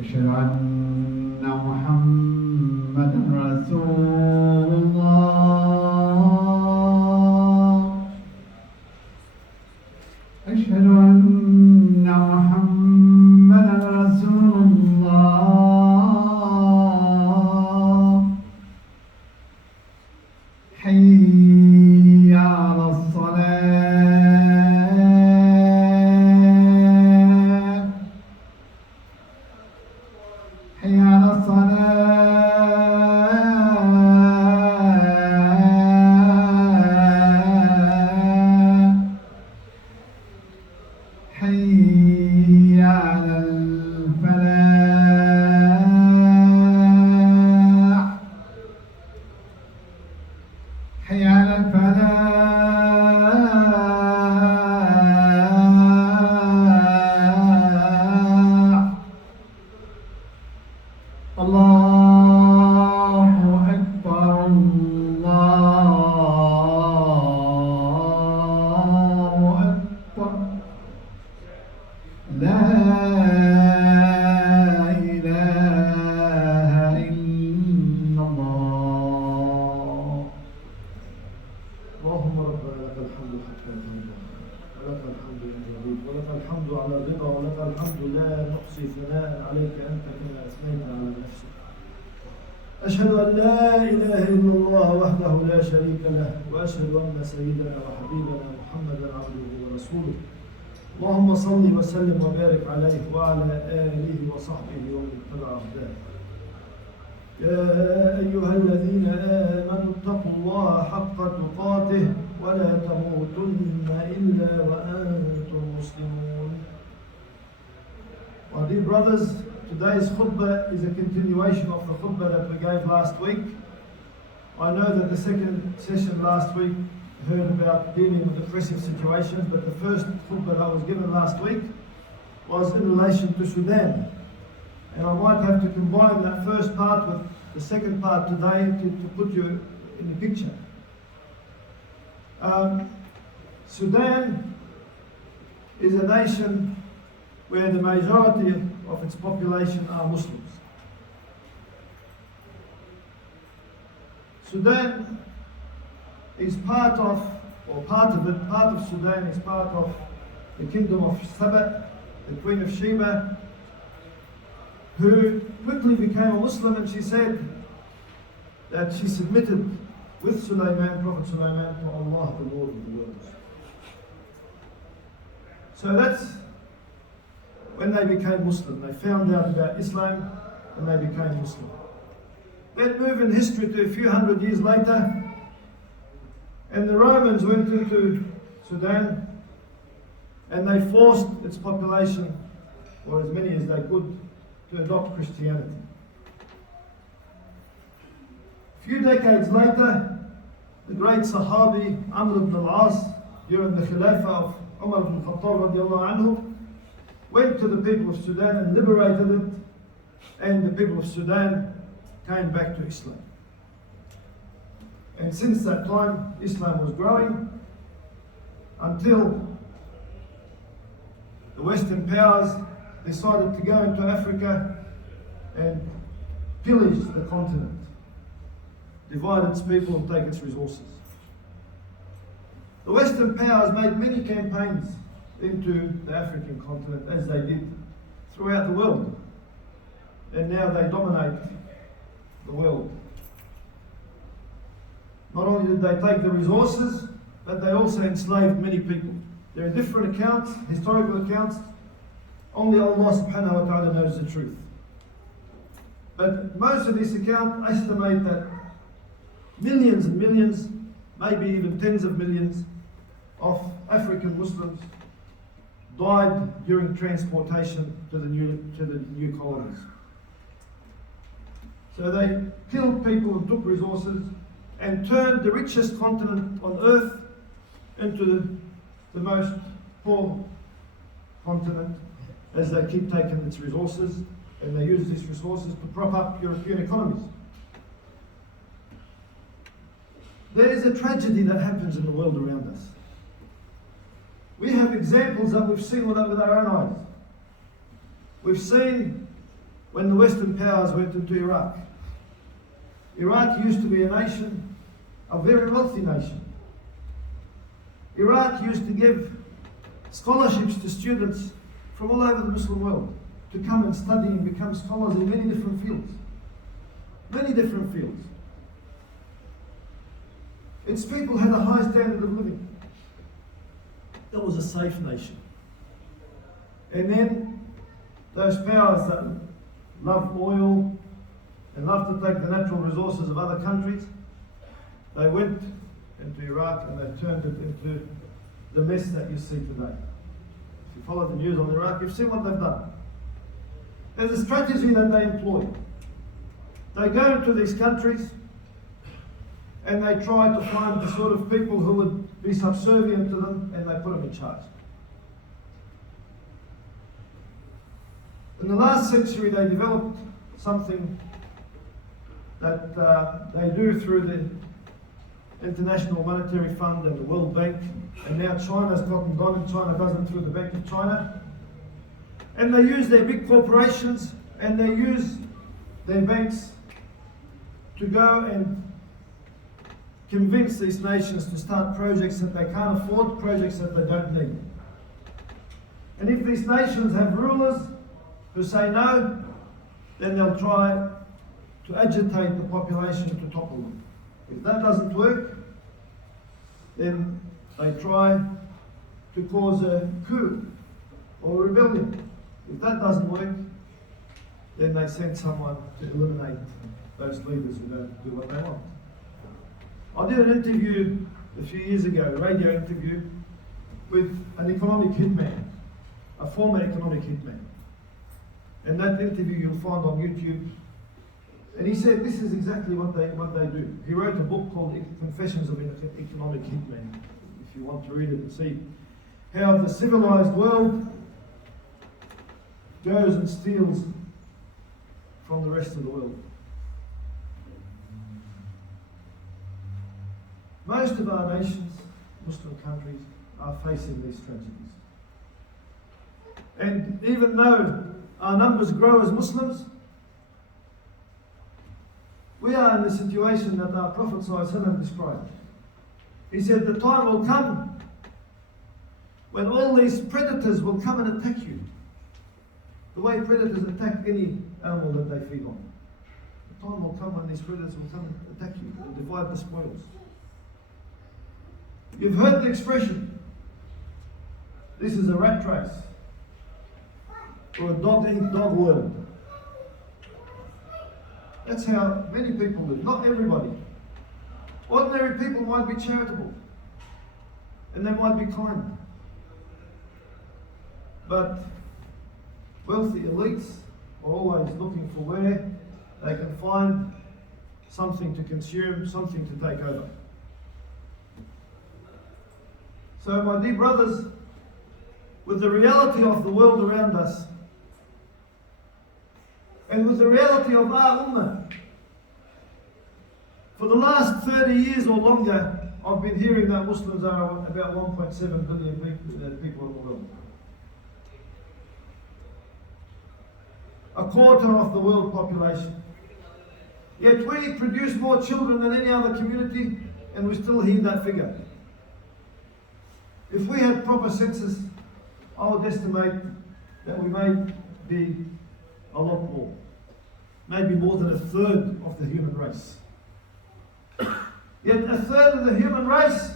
أشهد أن محمدا رسول الله. أشهد أن محمدا رسول الله. حي على الصلاة. حي على الصلاة. حي على الفلاح. حي على الفلاح. الله أكبر الله أكبر. لا إله إلا الله. اللهم ربنا لك الحمد حتى ترضى، ولك الحمد عند رضيت، ولك الحمد على الرضا، ولك الحمد لا نحصي ثناء عليك أنت كما أثنيت على نفسك. أشهد أن لا إله إلا الله وحده لا شريك له، وأشهد أن سيدنا وحبيبنا محمدا عبده ورسوله. اللهم صل وسلم وبارك عليه وعلى آله وصحبه ومن اتبع هداه. يا أيها الذين آمنوا اتقوا الله حق تقاته ولا تموتن إلا وأنتم مسلمون. My dear brothers, today's khutbah is a continuation of the khutbah that we gave last week. I know that the second session last week heard about dealing with oppressive situations, but the first khutbah that was given last week was in relation to Sudan. And I might have to combine that first part with the second part today to put you in the picture. Sudan is a nation where the majority of its population are Muslims. Sudan is part of Sudan is part of the kingdom of Saba, the Queen of Sheba, who quickly became a Muslim, and she said that she submitted with Prophet Sulaiman, to Allah, the Lord of the worlds. So that's when they became Muslim. They found out about Islam and they became Muslim. Then move in history to a few hundred years later, and the Romans went into Sudan and they forced its population, or as many as they could, to adopt Christianity. A few decades later, the great Sahabi Amr ibn al-As, during the Khilafah of Umar ibn Khattab radiallahu anhu, went to the people of Sudan and liberated it, and the people of Sudan came back to Islam. And since that time, Islam was growing until the Western powers decided to go into Africa and pillage the continent, divide its people and take its resources. The Western powers made many campaigns into the African continent, as they did throughout the world, and now they dominate the world. Not only did they take the resources, but they also enslaved many people. There are different accounts, historical accounts. Only Allah subhanahu wa ta'ala knows the truth. But most of these accounts estimate that millions and millions, maybe even tens of millions, of African Muslims died during transportation to the new colonies. So they killed people and took resources and turned the richest continent on earth into the most poor continent, as they keep taking its resources, and they use these resources to prop up European economies. There is a tragedy that happens in the world around us. We have examples that we've seen with our own eyes. We've seen when the Western powers went into Iraq. Iraq used to be a nation, a very wealthy nation. Iraq used to give scholarships to students from all over the Muslim world to come and study and become scholars in many different fields. Many different fields. Its people had a high standard of living. It was a safe nation. And then those powers that love oil and love to take the natural resources of other countries, they went into Iraq and they turned it into the mess that you see today. If you follow the news on Iraq, you've seen what they've done. There's a strategy that they employ. They go into these countries and they try to find the sort of people who would be subservient to them, and they put them in charge. In the last century, they developed something that they do through the International Monetary Fund and the World Bank, and now China's gotten gone and China does it through the Bank of China. And they use their big corporations and they use their banks to go and convince these nations to start projects that they can't afford, projects that they don't need. And if these nations have rulers who say no, then they'll try to agitate the population to topple them. If that doesn't work, then they try to cause a coup or rebellion. If that doesn't work, then they send someone to eliminate those leaders who don't do what they want. I did an interview a few years ago, a radio interview, with an economic hitman, a former economic hitman. And that interview you'll find on YouTube. And he said this is exactly what they do. He wrote a book called Confessions of an Economic Hitman, if you want to read it and see how the civilized world goes and steals from the rest of the world. Most of our nations, Muslim countries, are facing these tragedies. And even though our numbers grow as Muslims, we are in the situation that our Prophet ﷺ described. He said the time will come when all these predators will come and attack you. The way predators attack any animal that they feed on. The time will come when these predators will come and attack you and divide the spoils. You've heard the expression, this is a rat race, or a dog-eat-dog world. That's how many people live, not everybody. Ordinary people might be charitable, and they might be kind. But wealthy elites are always looking for where they can find something to consume, something to take over. So my dear brothers, with the reality of the world around us, and with the reality of our ummah, for the last 30 years or longer, I've been hearing that Muslims are about 1.7 billion people in the world. A quarter of the world population. Yet we produce more children than any other community, and we still hear that figure. If we had proper census, I would estimate that we may be a lot more. Maybe more than a third of the human race. Yet a third of the human race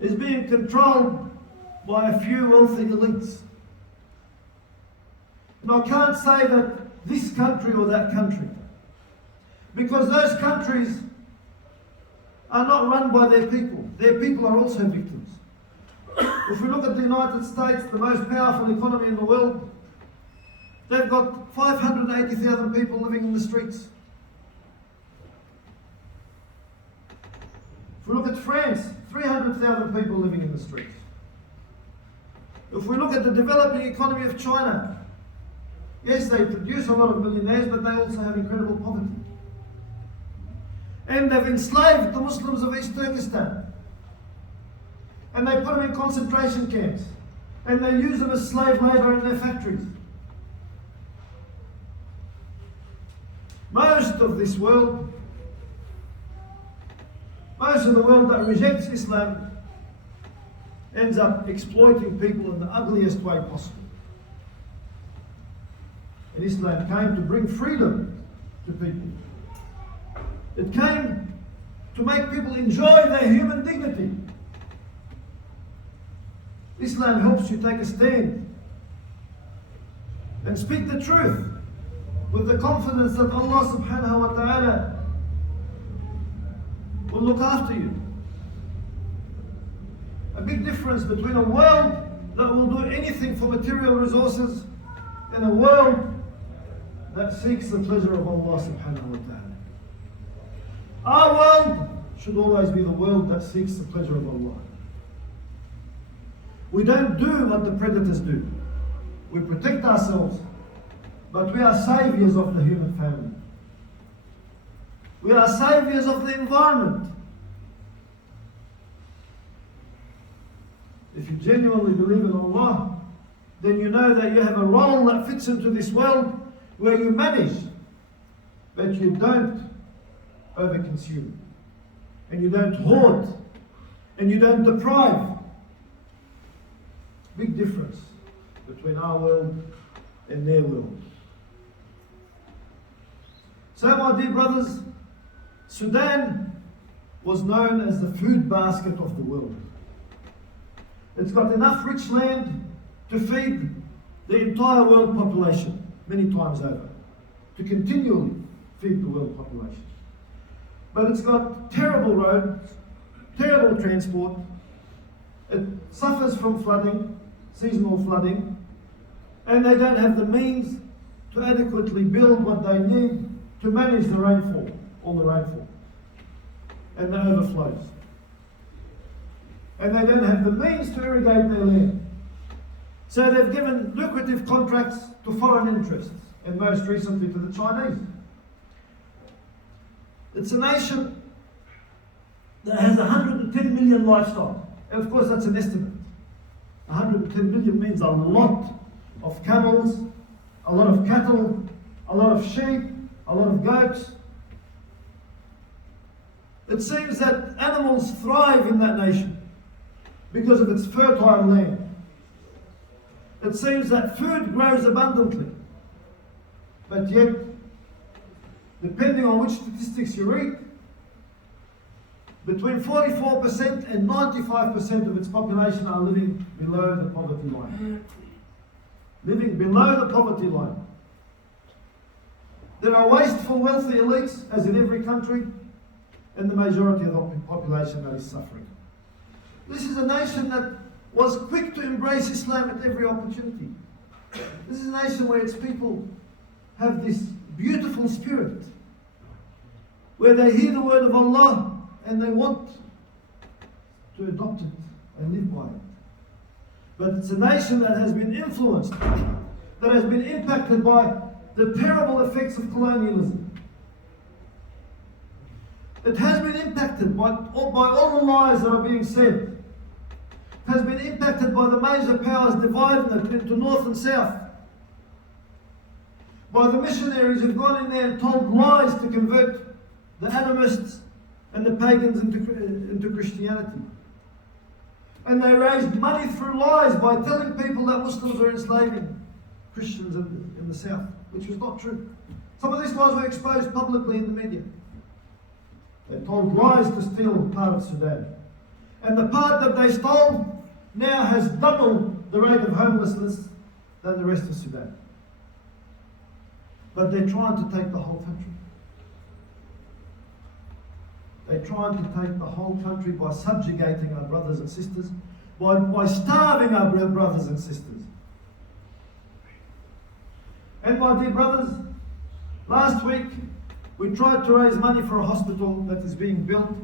is being controlled by a few wealthy elites. And I can't say that this country or that country, because those countries are not run by their people. Their people are also victims. If we look at the United States, the most powerful economy in the world, they've got 580,000 people living in the streets. If we look at France, 300,000 people living in the streets. If we look at the developing economy of China, yes, they produce a lot of millionaires, but they also have incredible poverty. And they've enslaved the Muslims of East Turkestan. and they put them in concentration camps, and they use them as slave labor in their factories. Most of the world that rejects Islam ends up exploiting people in the ugliest way possible. And Islam came to bring freedom to people. It came to make people enjoy their human dignity. Islam helps you take a stand and speak the truth with the confidence that Allah subhanahu wa ta'ala will look after you. A big difference between a world that will do anything for material resources and a world that seeks the pleasure of Allah subhanahu wa ta'ala. Our world should always be the world that seeks the pleasure of Allah. We don't do what the predators do. We protect ourselves, but we are saviors of the human family. We are saviors of the environment. If you genuinely believe in Allah, then you know that you have a role that fits into this world where you manage, but you don't overconsume, and you don't hoard, and you don't deprive. Big difference between our world and their world. So, my dear brothers, Sudan was known as the food basket of the world. It's got enough rich land to feed the entire world population many times over, to continually feed the world population. But it's got terrible roads, terrible transport. It suffers from flooding, seasonal flooding, and they don't have the means to adequately build what they need to manage the rainfall, all the rainfall, and the overflows. And they don't have the means to irrigate their land. So they've given lucrative contracts to foreign interests, and most recently to the Chinese. It's a nation that has 110 million livestock. And of course that's an estimate. 110 million means a lot of camels, a lot of cattle, a lot of sheep, a lot of goats. It seems that animals thrive in that nation because of its fertile land. It seems that food grows abundantly, but yet, depending on which statistics you read, between 44% and 95% of its population are living below the poverty line. Living below the poverty line. There are wasteful, wealthy elites, as in every country, and the majority of the population that is suffering. This is a nation that was quick to embrace Islam at every opportunity. This is a nation where its people have this beautiful spirit, where they hear the word of Allah and they want to adopt it and live by it. But it's a nation that has been influenced, that has been impacted by the terrible effects of colonialism. It has been impacted by all the lies that are being said. It has been impacted by the major powers dividing it into north and south. By the missionaries who've gone in there and told lies to convert the animists and the pagans into Christianity. And they raised money through lies by telling people that Muslims were enslaving Christians in the south, which was not true. Some of these lies were exposed publicly in the media. They told lies to steal part of Sudan. And the part that they stole now has double the rate of homelessness than the rest of Sudan. But they're trying to take the whole country. They're trying to take the whole country by subjugating our brothers and sisters, by starving our brothers and sisters. And my dear brothers, last week we tried to raise money for a hospital that is being built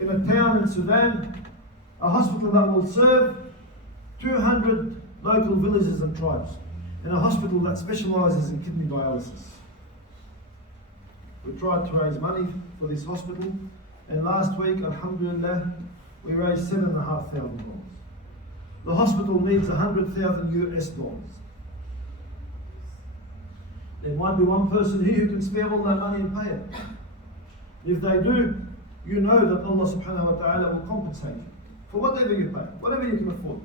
in a town in Sudan, a hospital that will serve 200 local villages and tribes, and a hospital that specialises in kidney dialysis. We tried to raise money for this hospital, and last week, alhamdulillah, We raised $7,500. The hospital needs $100,000 US. There might be one person here who can spare all that money and pay it. If they do, you know that Allah subhanahu wa ta'ala will compensate you for whatever you pay, whatever you can afford.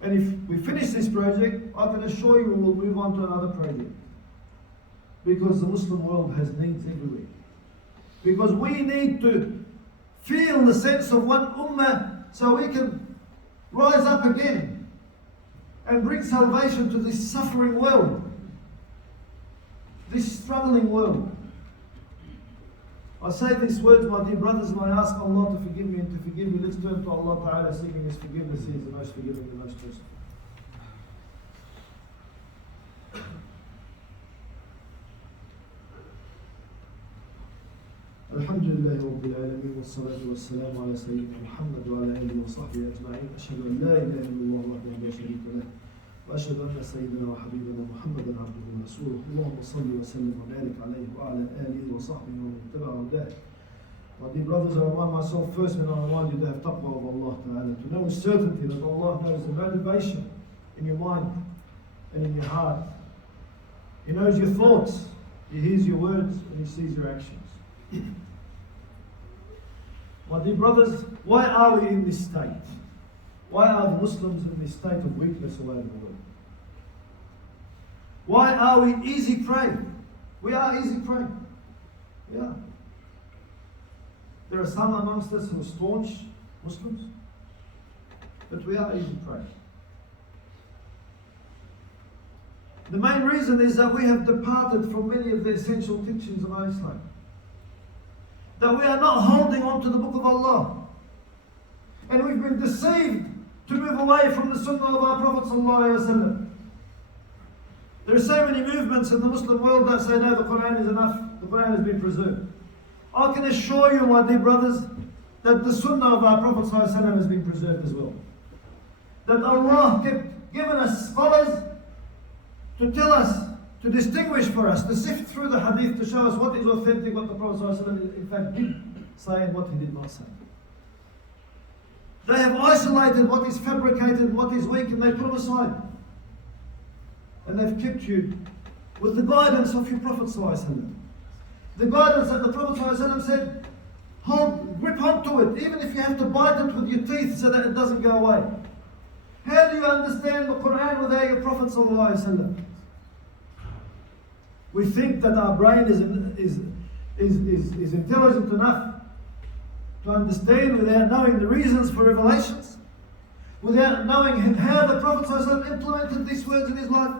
And if we finish this project, I can assure you we will move on to another project. Because the Muslim world has needs everywhere. Because we need to feel the sense of one ummah so we can rise up again and bring salvation to this suffering world, this struggling world. I say these words, my dear brothers, and I ask Allah to forgive me and to forgive me. Let's turn to Allah Ta'ala, seeking His forgiveness. He is the most forgiving, the most merciful. الحمد لله رب العالمين والصلاة والسلام على سيدنا محمد وعلى آله وصحبه أجمعين. أشهد أن لا إله إلا الله وحده لا شريك له وأشهد أن سيدنا وحبيبنا محمدا عبده ورسوله. اللهم صل وسلم وبارك عليه وعلى آله وصحبه ومن تبع هداه. My dear brothers, I remind myself first, and I remind you to have taqwa of Allah Ta'ala, to know with certainty that Allah knows the motivation in your mind and in your heart. He knows your thoughts, He hears your words, and He sees your actions. My dear brothers, why are we in this state? Why are the Muslims in this state of weakness all over the world? Why are we easy prey? We are easy prey. Yeah. There are some amongst us who are staunch Muslims, but we are easy prey. The main reason is that we have departed from many of the essential teachings of our Islam. That we are not holding on to the Book of Allah. And we've been deceived to move away from the Sunnah of our Prophet ﷺ. There are so many movements in the Muslim world that say, no, the Quran is enough, the Quran has been preserved. I can assure you, my dear brothers, that the Sunnah of our Prophet ﷺ has been preserved as well. That Allah kept giving us scholars to tell us, to distinguish for us, to sift through the hadith to show us what is authentic, what the Prophet ﷺ in fact did say and what he did not say. They have isolated what is fabricated, what is weak, and they put them aside. And they've kept you with the guidance of your Prophet ﷺ. The guidance that the Prophet ﷺ said, grip onto it, even if you have to bite it with your teeth so that it doesn't go away. How do you understand the Quran without your Prophet ﷺ? We think that our brain is intelligent enough to understand without knowing the reasons for revelations, without knowing how the Prophet ﷺ implemented these words in his life.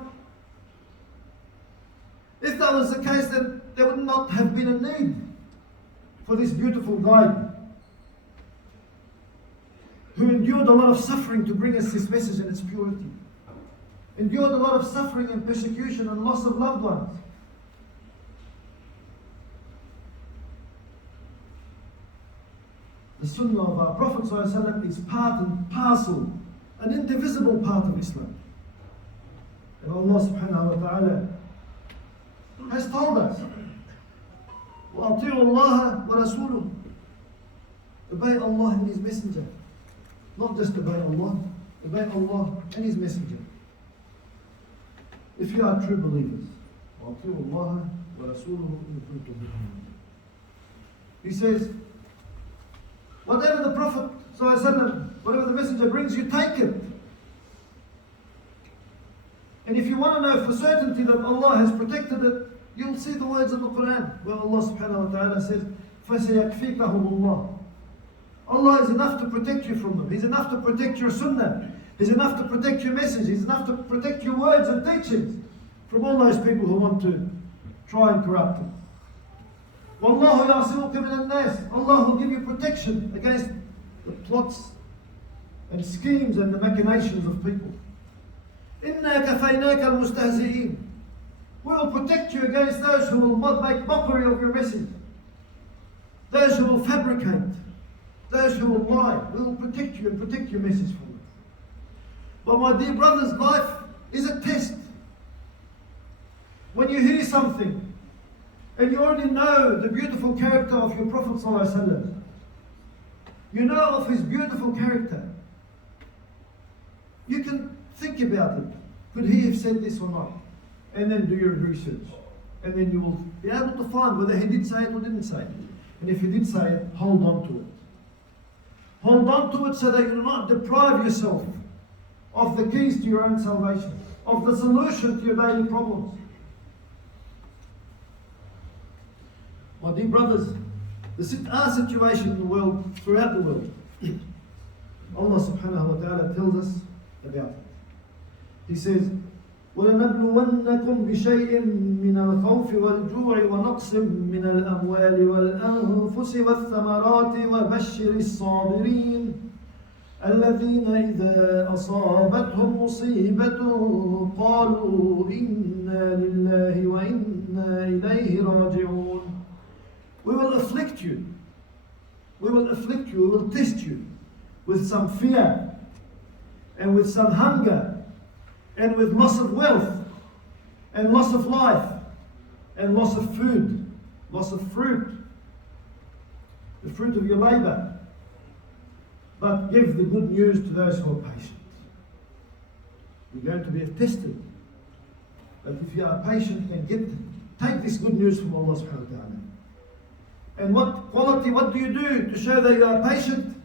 If that was the case, then there would not have been a need for this beautiful guide who endured a lot of suffering to bring us this message in its purity, endured a lot of suffering and persecution and loss of loved ones. The Sunnah of our Prophet ﷺ is part and parcel, an indivisible part of Islam. And Allah subhanahu wa ta'ala has told us, وَأَطِيعُوا اللَّهَ وَرَسُولُهُ. Obey Allah and His Messenger. Not just obey Allah, obey Allah and His Messenger. If you are true believers, وَأَطِيعُوا اللَّهَ وَرَسُولُهُ إِن كُنتُم مُؤْمِنِينَ. He says, whatever the Prophet ﷺ, whatever the Messenger brings you, take it. And if you want to know for certainty that Allah has protected it, you'll see the words of the Quran, where Allah subhanahu wa ta'ala says, فَسَيَكْفِيكَهُمُ اللَّهُ. Allah is enough to protect you from them. He's enough to protect your sunnah. He's enough to protect your message. He's enough to protect your words and teachings from all those people who want to try and corrupt them. وَاللَّهُ يَعْصِمُكَ مِنَ النَّاسِ. Allah will give you protection against the plots and schemes and the machinations of people. إِنَّا كَفَيْنَاكَ الْمُسْتَهْزِئِينَ. We will protect you against those who will make mockery of your message, those who will fabricate, those who will lie. We will protect you and protect your message from them. But my dear brothers, life is a test. When you hear something and you already know the beautiful character of your Prophet ﷺ, You know of his beautiful character. You can think about it. Could he have said this or not? And then do your research. And then you will be able to find whether he did say it or didn't say it. And if he did say it, hold on to it. Hold on to it so that you do not deprive yourself of the keys to your own salvation, of the solution to your daily problems. My dear brothers, our situation in the world, throughout the world, Allah subhanahu wa ta'ala tells us about it. He says, وَلَنَبْلُوَنَّكُمْ بِشَيْءٍ مِّنَ الْخَوْفِ وَالْجُوعِ وَنَقْصٍ مِّنَ الْأَمْوَالِ وَالْأَنفُسِ وَالثَّمَرَاتِ وَبَشِّرِ الصَّابِرِينَ الَّذِينَ إِذَا أَصَابَتْهُمْ مُصِيبَةٌ قَالُوا إِنَّا لِلَّهِ وَإِنَّا إِلَيْهِ رَاجِعُونَ. We will afflict you. We will afflict you. We will test you with some fear and with some hunger and with loss of wealth and loss of life and loss of food, loss of fruit, the fruit of your labor. But give the good news to those who are patient. You're going to be tested. But if you are patient and take this good news from Allah subhanahu wa ta'ala. And what quality, what do you do to show that you are patient?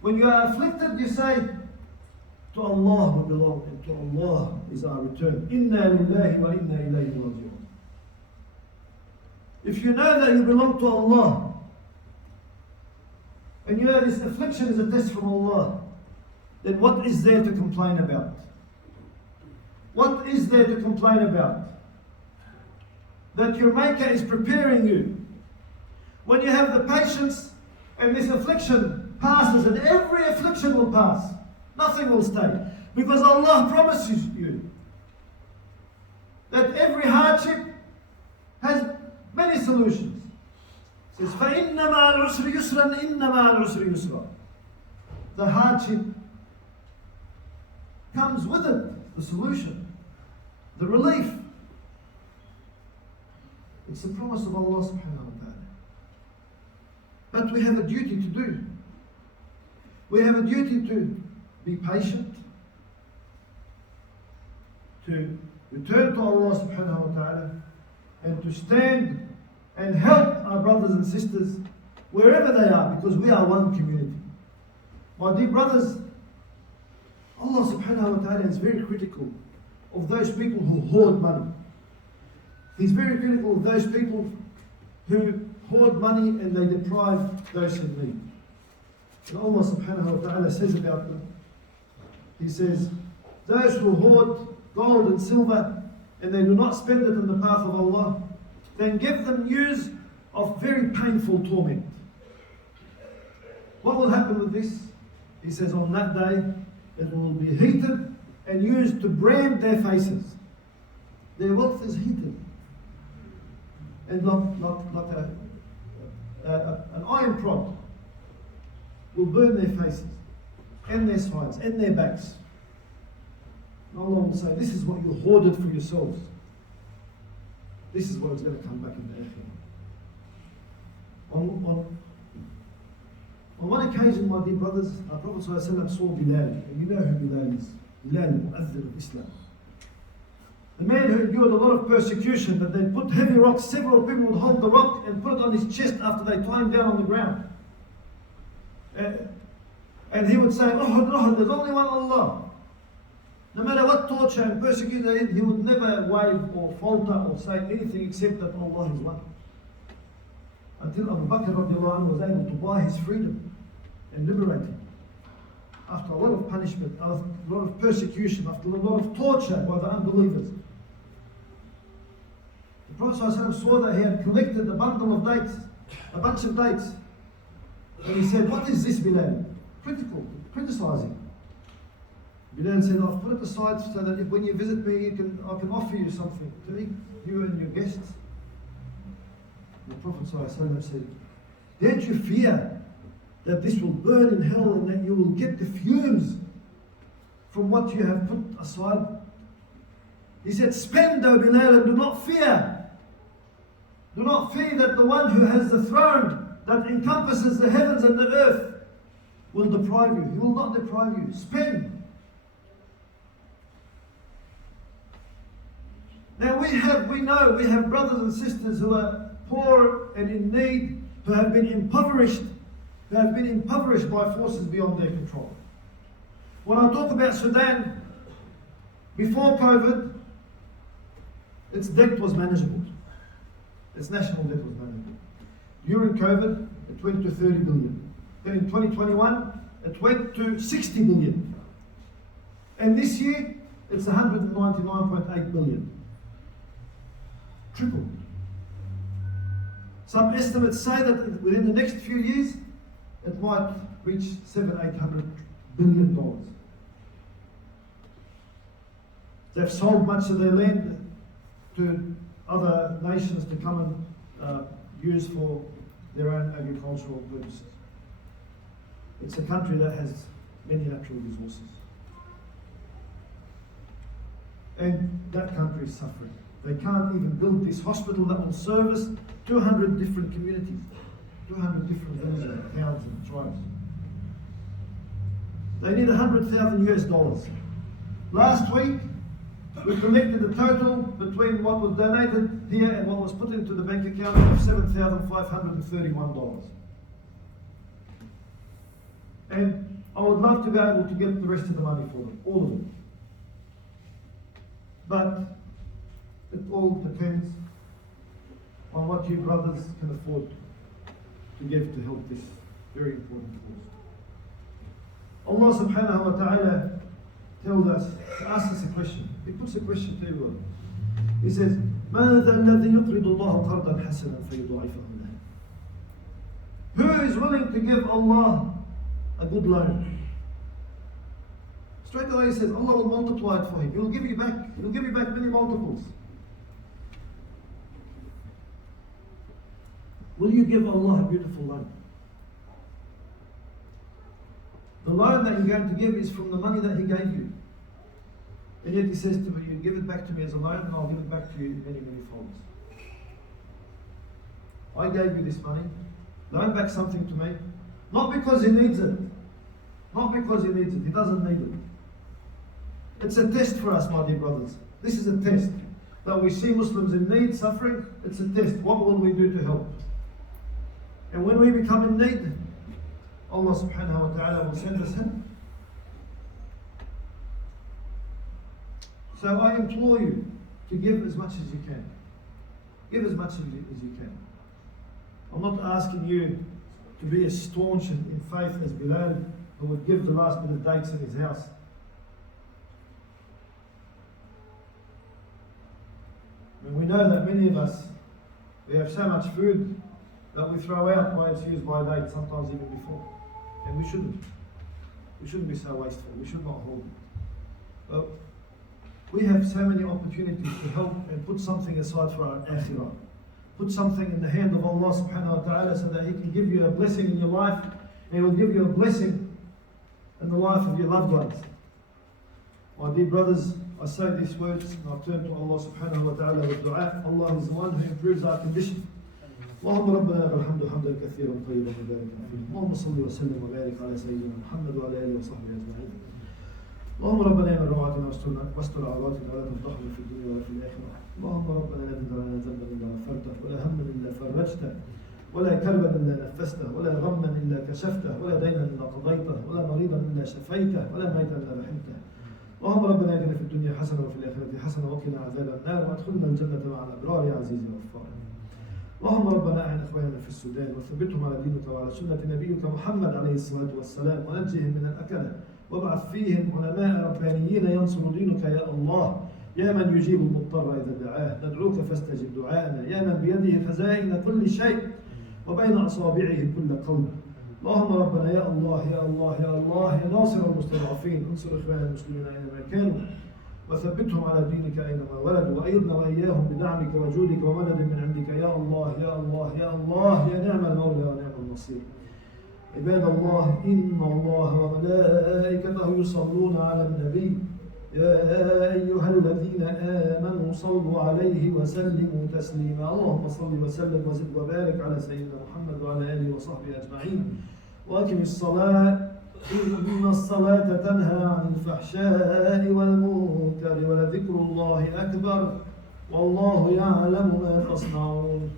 When you are afflicted, you say, to Allah we belong, and to Allah is our return. Inna lillahi wa inna ilayhi raji'un. If you know that you belong to Allah, and you know this affliction is a test from Allah, then what is there to complain about? What is there to complain about? That your Maker is preparing you. When you have the patience and this affliction passes, and every affliction will pass, nothing will stay. Because Allah promises you that every hardship has many solutions. It says, فَإِنَّ مَعَ الْعُسْرِ يُسْرًا إِنَّ مَعَ الْعُسْرِ يُسْرًا. The hardship comes with it, the solution, the relief. It's the promise of Allah subhanahu wa ta'ala. But we have a duty to do. We have a duty to be patient, to return to Allah subhanahu wa ta'ala, and to stand and help our brothers and sisters wherever they are, because we are one community. My dear brothers, Allah subhanahu wa ta'ala is very critical of those people who hoard money. He's very critical of those people who hoard money and they deprive those in need. And Allah subhanahu wa ta'ala says about them, He says, those who hoard gold and silver and they do not spend it in the path of Allah, then give them news of very painful torment. What will happen with this? He says, on that day, it will be heated and used to brand their faces. Their wealth is heated. And like an iron prod will burn their faces and their sides and their backs. And Allah will say, this is what you hoarded for yourselves. This is what is going to come back in the akhirah. On one occasion, my dear brothers, our Prophet ﷺ saw Bilal, and you know who Bilal is. Bilal, the Mu'adhdhin of Islam. The man who endured a lot of persecution, that they put heavy rocks, several people would hold the rock and put it on his chest after they tie him down on the ground. And he would say, oh, there's only one Allah. No matter what torture and persecution they did, he would never wave or falter or say anything except that Allah is one. Until Abu Bakr radiallahu anhu was able to buy his freedom and liberate him. After a lot of punishment, after a lot of persecution, after a lot of torture by the unbelievers. The Prophet ﷺ saw that he had collected a bundle of dates, a bunch of dates. And he said, what is this, Bilal? Criticizing. Bilal said, I've put it aside so that if when you visit me, I can offer you something to eat, you and your guests. The Prophet ﷺ said, don't you fear that this will burn in hell and that you will get the fumes from what you have put aside? He said, spend, O Bilal, and do not fear. Do not fear that the one who has the throne that encompasses the heavens and the earth will deprive you. He will not deprive you. Spend. Now we have brothers and sisters who are poor and in need, who have been impoverished by forces beyond their control. When I talk about Sudan, before COVID, its debt was manageable. Its national debt was manageable. During COVID, it went to 30 billion. Then in 2021, it went to 60 billion. And this year, it's 199.8 billion. Triple. Some estimates say that within the next few years, it might reach $700-800 billion. They've sold much of their land to other nations to come and use for their own agricultural purposes. It's a country that has many natural resources. And that country is suffering. They can't even build this hospital that will service 200 different communities, 200 different villages, towns and tribes. They need $100,000. Last week, we collected the total between what was donated here and what was put into the bank account of $7,531. And I would love to be able to get the rest of the money for them, all of it. But it all depends on what you brothers can afford to give to help this very important cause. Allah subhanahu wa ta'ala tells us, asks us a question. He puts a question to everyone. He says, ماذا الذي يقرض الله قرضا حسنا فيضاعفه له? Who is willing to give Allah a good loan? Straight away he says, Allah will multiply it for him. He will give you back. He will give you back many multiples. Will you give Allah a beautiful loan? The loan that you're going to give is from the money that He gave you. And yet He says to me, you give it back to me as a loan and I'll give it back to you in many, many folds. I gave you this money. Loan back something to me. Not because He needs it. Not because He needs it. He doesn't need it. It's a test for us, my dear brothers. This is a test. That we see Muslims in need, suffering, it's a test. What will we do to help? And when we become in need, Allah subhanahu wa ta'ala will send us help. So I implore you to give as much as you can. Give as much as you can. I'm not asking you to be as staunch in faith as Bilal, who would give the last bit of dates in his house. And we know that many of us, we have so much food that we throw out while it's used by date, sometimes even before. And we shouldn't. We shouldn't be so wasteful. We should not hold it. But we have so many opportunities to help and put something aside for our akhirah. Put something in the hand of Allah subhanahu wa ta'ala so that He can give you a blessing in your life, and He will give you a blessing in the life of your loved ones. My dear brothers, I say these words and I turn to Allah subhanahu wa ta'ala with dua. Allah is the one who improves our condition. اللهم ربنا لك الحمد حمدا كثيرا طيبا مباركا فيه. اللهم صل وسلم وبارك على سيدنا محمد وعلى اله وصحبه اجمعين. اللهم ربنا يا من روعاتنا واستر عوراتنا ولا تفضحنا في الدنيا ولا في الاخره. اللهم ربنا لا تدع لنا ذنبا الا غفرته ولا هما الا فرجته ولا كربا الا نفسته ولا غما الا كشفته ولا دينا الا قضيته ولا مريضا الا شفيته ولا ميتا الا رحمته. اللهم ربنا اتنا في الدنيا حسنه وفي الاخره حسنه وقنا عذاب النار وادخلنا الجنه مع الابرار يا عزيزي غفار. اللهم ربنا أعن إخواننا في السودان وثبتهم على دينك وعلى سنة نبيك محمد عليه الصلاة والسلام ونجهم من الأكلة وابعث فيهم علماء ربانيين ينصر دينك يا الله يا من يجيب المضطر إذا دعاه ندعوك فاستجب دعاءنا يا من بيده خزائن كل شيء وبين أصابعه كل قلب. اللهم ربنا يا الله يا الله يا الله يا ناصر المستضعفين انصر إخواننا المسلمين أينما كانوا وثبتهم على دينك أينما ولدوا وأيدنا وإياهم بدعمك وجودك ومدد من عندك يا الله يا الله يا الله يا نعم المولى ونعم النصير. عباد الله إن الله وملائكته يصلون على النبي يا أيها الذين آمنوا صلوا عليه وسلموا تسليما. اللهم صل وسلم وزد وبارك على سيدنا محمد وعلى آله وصحبه أجمعين وأقم الصلاة إن الصلاة تنهى عن الفحشاء والمنكر ولذكر الله أكبر والله يعلم ما تصنعون.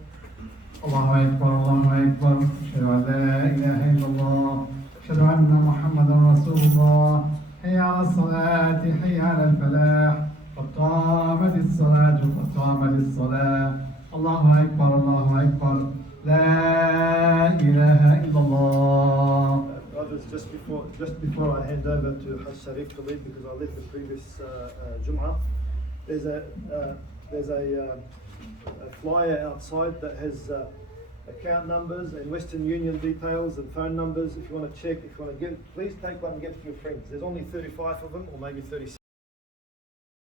الله أكبر الله أكبر. أشهد أن لا إله إلا الله. أشهد أن محمدا رسول الله. حي على الصلاة حي على الفلاح. قد قامت الصلاة قد قامت الصلاة. الله أكبر الله أكبر. لا إله إلا الله. Brothers, just before I hand over to Haj Sharif to lead, because I led the previous Jum'ah, there's a flyer outside that has account numbers and Western Union details and phone numbers. If you want to check, if you want to give, please take one and give it to your friends. There's only 35 of them, or maybe 36.